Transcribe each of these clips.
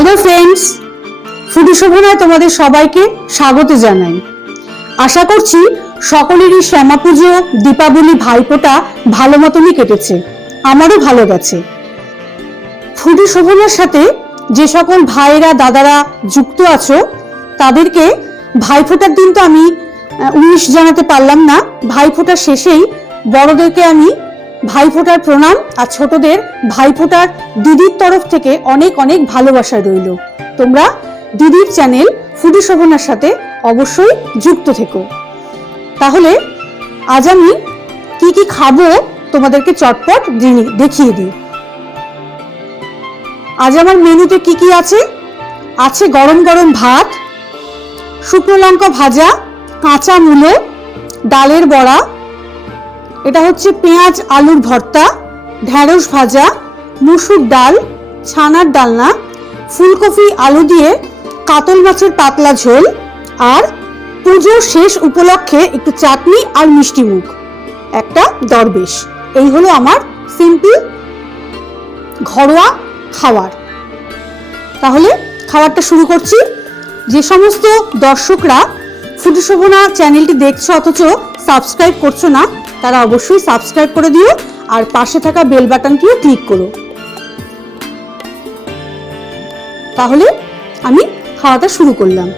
Hello friends, foodie শোভনায় তোমাদের সবাইকে স্বাগত জানাই। আশা করছি সকলেরই শ্যামা পুজো, দীপাবলি, ভাইফোঁটা ভালো মতনই কেটেছে। আমারও ভালো গেছে। ফুডি শোভনার সাথে যে সকল ভাইরা দাদারা যুক্ত আছো তাদেরকে ভাইফোঁটার দিন তো আমি উইশ জানাতে পারলাম না। ভাইফোঁটার শেষেই বড়দেরকে আমি ভাইফোঁটার প্রণাম, আর ছোটদের ভাইফোঁটার দিদির তরফ থেকে অনেক অনেক ভালোবাসা রইল। তোমরা দিদির চ্যানেল ফুডি শোভনার সাথে অবশ্যই যুক্ত থেকো। তাহলে আজ আমি কি কি খাবো তোমাদেরকে চটপট দেখিয়ে দিই। আজ আমার মেনুতে কি কি আছে? আছে গরম গরম ভাত, শুকনো লঙ্কা ভাজা, কাঁচা মূলো, ডালের বড়া, এটা হচ্ছে পেঁয়াজ আলুর ভর্তা, ঢেঁড়স ভাজা, মুসুর ডাল, ছানার ডালনা, ফুলকপি আলু দিয়ে কাতল মাছের পাতলা ঝোল, আর পুজোর শেষ উপলক্ষে একটু চাটনি আর মিষ্টি মুখ, একটা দরবেশ। এই হলো আমার সিম্পল ঘরোয়া খাবার। তাহলে খাবারটা শুরু করছি। যে সমস্ত দর্শকরা ফুডি শোভনা চ্যানেলটি দেখছো অথচ সাবস্ক্রাইব করছো না, তারা অবশ্যই সাবস্ক্রাইব করে দিও আর পাশে থাকা বেল বাটনটিও ক্লিক করো। তাহলে আমি খাওয়াটা শুরু করলাম।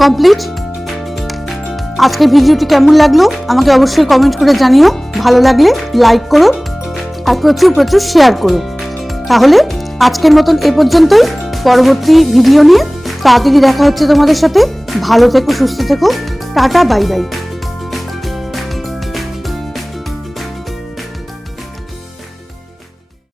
কমপ্লিট। আজকের ভিডিওটি কেমন লাগলো আমাকে অবশ্যই কমেন্ট করে জানিও। ভালো লাগলে লাইক করো আর প্রচুর প্রচুর শেয়ার করো। তাহলে আজকের মতন এ পর্যন্তই। পরবর্তী ভিডিও নিয়ে তাড়াতাড়ি দেখা হচ্ছে তোমাদের সাথে। ভালো থেকো, সুস্থ থেকো। Tata, bye bye.